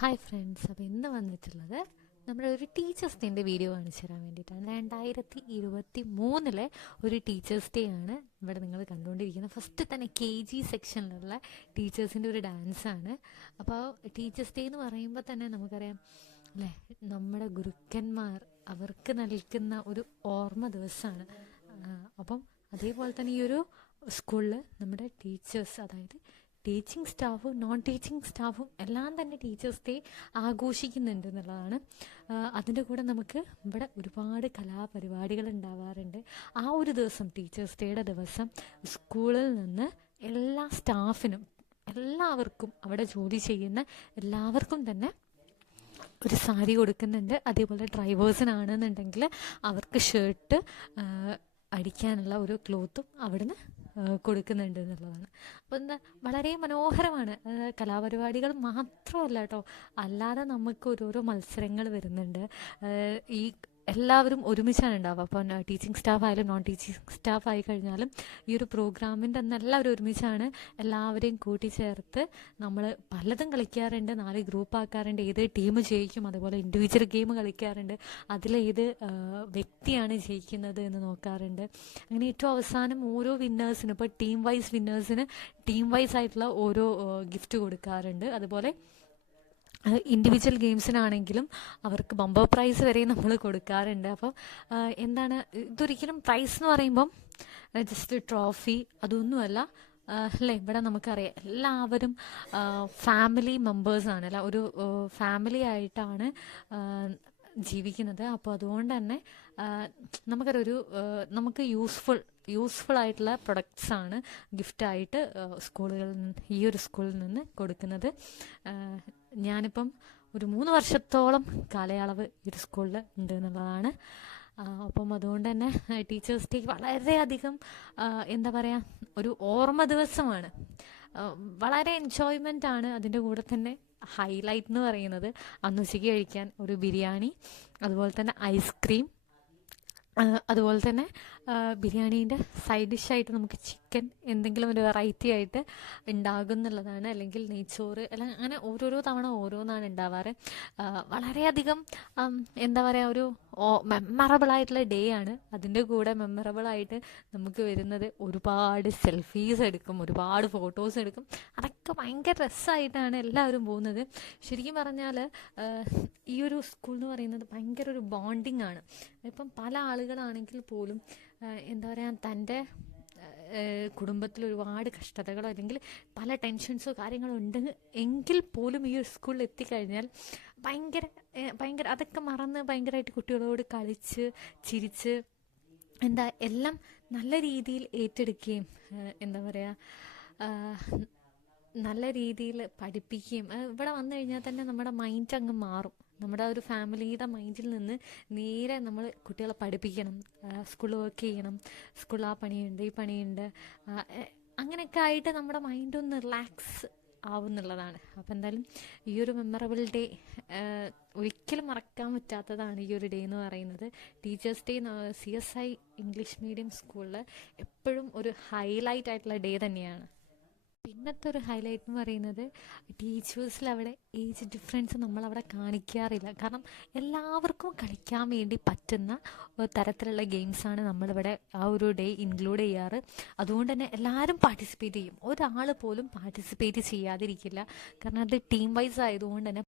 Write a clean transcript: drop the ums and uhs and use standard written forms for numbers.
Hi friends, അപ്പോൾ ഇന്ന് വന്നിട്ടുള്ളത് നമ്മുടെ ഒരു ടീച്ചേഴ്സ് ഡേൻ്റെ വീഡിയോ കാണിച്ചു തരാൻ വേണ്ടിയിട്ടാണ്. 2023 ഒരു ടീച്ചേഴ്സ് ഡേ ആണ് ഇവിടെ നിങ്ങൾ കണ്ടുകൊണ്ടിരിക്കുന്നത്. ഫസ്റ്റ് തന്നെ KG സെക്ഷനിലുള്ള ടീച്ചേഴ്സിൻ്റെ ഒരു ഡാൻസാണ്. അപ്പോൾ ടീച്ചേഴ്സ് ഡേ എന്ന് പറയുമ്പോൾ തന്നെ നമുക്കറിയാം അല്ലേ, നമ്മുടെ ഗുരുക്കന്മാർ അവർക്ക് നൽകുന്ന ഒരു ഓർമ്മ ദിവസമാണ്. അപ്പം അതേപോലെ തന്നെ ഈ ഒരു സ്കൂളിൽ നമ്മുടെ ടീച്ചേഴ്സ്, അതായത് ടീച്ചിങ് സ്റ്റാഫും നോൺ ടീച്ചിങ് സ്റ്റാഫും എല്ലാം തന്നെ ടീച്ചേഴ്സ് ഡേ ആഘോഷിക്കുന്നുണ്ട് എന്നുള്ളതാണ്. അതിൻ്റെ കൂടെ നമുക്ക് ഇവിടെ ഒരുപാട് കലാപരിപാടികൾ ഉണ്ടാവാറുണ്ട്. ആ ഒരു ദിവസം, ടീച്ചേഴ്സ് ഡേയുടെ ദിവസം, സ്കൂളിൽ നിന്ന് എല്ലാ സ്റ്റാഫിനും, എല്ലാവർക്കും, അവിടെ ജോലി ചെയ്യുന്ന എല്ലാവർക്കും തന്നെ ഒരു സാരി കൊടുക്കുന്നുണ്ട്. അതേപോലെ ഡ്രൈവേഴ്സിനാണെന്നുണ്ടെങ്കിൽ അവർക്ക് ഷർട്ട് അടിക്കാനുള്ള ഒരു ക്ലോത്തും അവിടുന്ന് കൊടുക്കുന്നുണ്ട് എന്നുള്ളതാണ്. അപ്പോൾ എന്താ, വളരെ മനോഹരമാണ്. കലാപരിപാടികൾ മാത്രമല്ല കേട്ടോ, അല്ലാതെ നമുക്ക് ഓരോരോ മത്സരങ്ങൾ വരുന്നുണ്ട്. ഈ എല്ലാവരും ഒരുമിച്ചാണ് ഉണ്ടാവുക. അപ്പോൾ ടീച്ചിങ് സ്റ്റാഫ് ആയാലും നോൺ ടീച്ചിങ് സ്റ്റാഫ് ആയി കഴിഞ്ഞാലും ഈ ഒരു പ്രോഗ്രാമിൻ്റെ അന്ന് എല്ലാവരും ഒരുമിച്ചാണ്. എല്ലാവരെയും കൂട്ടിച്ചേർത്ത് നമ്മൾ പലതും കളിക്കാറുണ്ട്. 4 ഗ്രൂപ്പ് ആക്കാറുണ്ട്. ഏത് ടീം ജയിക്കും, അതുപോലെ ഇൻഡിവിജ്വൽ ഗെയിം കളിക്കാറുണ്ട്. അതിലേത് വ്യക്തിയാണ് ജയിക്കുന്നത് എന്ന് നോക്കാറുണ്ട്. അങ്ങനെ ഏറ്റവും അവസാനം ഓരോ വിന്നേഴ്സിനും, ഇപ്പോൾ ടീം വൈസ് വിന്നേഴ്സിന് ടീം വൈസ് ആയിട്ടുള്ള ഓരോ ഗിഫ്റ്റ് കൊടുക്കാറുണ്ട്. അതുപോലെ ഇൻഡിവിജ്വൽ ഗെയിംസിനാണെങ്കിലും അവർക്ക് ബമ്പർ പ്രൈസ് വരെ നമ്മൾ കൊടുക്കാറുണ്ട്. അപ്പോൾ എന്താണ്, ഇതൊരിക്കലും പ്രൈസ് എന്ന് പറയുമ്പം ജസ്റ്റ് ട്രോഫി അതൊന്നുമല്ല അല്ലേ. ഇവിടെ നമുക്കറിയാം എല്ലാവരും ഫാമിലി മെമ്പേഴ്സാണ്, അല്ല ഒരു ഫാമിലി ആയിട്ടാണ് ജീവിക്കുന്നത്. അപ്പോൾ അതുകൊണ്ട് തന്നെ നമുക്കൊരു നമുക്ക് യൂസ്ഫുൾ ആയിട്ടുള്ള പ്രൊഡക്ട്സാണ് ഗിഫ്റ്റായിട്ട് സ്കൂളുകളിൽ നിന്ന്, ഈ ഒരു സ്കൂളിൽ നിന്ന് കൊടുക്കുന്നത്. ഞാനിപ്പം ഒരു 3 വർഷത്തോളം കാലയളവ് ഈ ഒരു സ്കൂളിൽ ഉണ്ട് എന്നുള്ളതാണ്. അപ്പം അതുകൊണ്ട് തന്നെ ടീച്ചേഴ്സ് ഡേ വളരെയധികം എന്താ പറയുക, ഒരു ഓർമ്മ ദിവസമാണ്. വളരെ എൻജോയ്മെൻ്റ് ആണ്. അതിൻ്റെ കൂടെ തന്നെ ഹൈലൈറ്റ് എന്ന് പറയുന്നത് അന്ന് ഉച്ചയ്ക്ക് കഴിക്കാൻ ഒരു ബിരിയാണി, അതുപോലെ തന്നെ ഐസ്ക്രീം, അതുപോലെ തന്നെ ബിരിയാണീൻ്റെ സൈഡ് ഡിഷായിട്ട് നമുക്ക് ചിക്കൻ എന്തെങ്കിലും ഒരു വെറൈറ്റി ആയിട്ട് ഉണ്ടാകും എന്നുള്ളതാണ്. അല്ലെങ്കിൽ നെയ്ച്ചോറ്, എല്ലാം അങ്ങനെ ഓരോരോ തവണ ഓരോന്നാണ് ഉണ്ടാവാറ്. വളരെയധികം എന്താ പറയുക, ഒരു മെമ്മറബിൾ ആയിട്ടുള്ള ഡേ ആണ്. അതിൻ്റെ കൂടെ മെമ്മറബിളായിട്ട് നമുക്ക് വരുന്നത് ഒരുപാട് സെൽഫീസ് എടുക്കും, ഒരുപാട് ഫോട്ടോസ് എടുക്കും. അതൊക്കെ ഭയങ്കര രസമായിട്ടാണ് എല്ലാവരും പോകുന്നത്. ശരിക്കും പറഞ്ഞാൽ ഈ ഒരു സ്കൂൾ എന്ന് പറയുന്നത് ഭയങ്കര ഒരു ബോണ്ടിങ് ആണ്. ഇപ്പം പല ആളുകളാണെങ്കിൽ പോലും എന്താ പറയുക, തൻ്റെ കുടുംബത്തിൽ ഒരുപാട് കഷ്ടതകളോ അല്ലെങ്കിൽ പല ടെൻഷൻസോ കാര്യങ്ങളോ ഉണ്ട് എങ്കിൽ പോലും ഈ ഒരു സ്കൂളിൽ എത്തിക്കഴിഞ്ഞാൽ ഭയങ്കര അതൊക്കെ മറന്ന് ഭയങ്കരമായിട്ട് കുട്ടികളോട് കളിച്ച് ചിരിച്ച് എല്ലാം നല്ല രീതിയിൽ ഏറ്റെടുക്കുകയും എന്താ പറയുക, നല്ല രീതിയിൽ പഠിപ്പിക്കുകയും. ഇവിടെ വന്നു കഴിഞ്ഞാൽ തന്നെ നമ്മുടെ മൈൻഡ് അങ്ങ് മാറും. നമ്മുടെ ഒരു ഫാമിലിയുടെ മൈൻഡിൽ നിന്ന് നേരെ നമ്മൾ കുട്ടികളെ പഠിപ്പിക്കണം, സ്കൂളിൽ വർക്ക് ചെയ്യണം, സ്കൂളിൽ ആ പണിയുണ്ട് ഈ പണിയുണ്ട്, അങ്ങനെയൊക്കെ ആയിട്ട് നമ്മുടെ മൈൻഡ് ഒന്ന് റിലാക്സ് ആവുന്നുള്ളതാണ്. അപ്പോൾ എന്തായാലും ഈ ഒരു മെമ്മറബിൾ ഡേ ഒരിക്കലും മറക്കാൻ പറ്റാത്തതാണ് ഈ ഒരു ഡേ എന്ന് പറയുന്നത്. Teachers day CSI English medium സ്കൂളിൽ എപ്പോഴും ഒരു ഹൈലൈറ്റ് ആയിട്ടുള്ള ഡേ തന്നെയാണ്. പിന്നത്തെ ഒരു ഹൈലൈറ്റ് എന്ന് പറയുന്നത്, ടീച്ചേഴ്സിൽ അവിടെ ഏജ് ഡിഫറൻസ് നമ്മളവിടെ കാണിക്കാറില്ല. കാരണം എല്ലാവർക്കും കളിക്കാൻ വേണ്ടി പറ്റുന്ന തരത്തിലുള്ള ഗെയിംസാണ് നമ്മളിവിടെ ആ ഒരു ഡേ ഇൻക്ലൂഡ് ചെയ്യാറ്. അതുകൊണ്ട് തന്നെ എല്ലാവരും പാർട്ടിസിപ്പേറ്റ് ചെയ്യും. ഒരാൾ പോലും പാർട്ടിസിപ്പേറ്റ് ചെയ്യാതിരിക്കില്ല. കാരണം അത് ടീം വൈസ് ആയതുകൊണ്ട് തന്നെ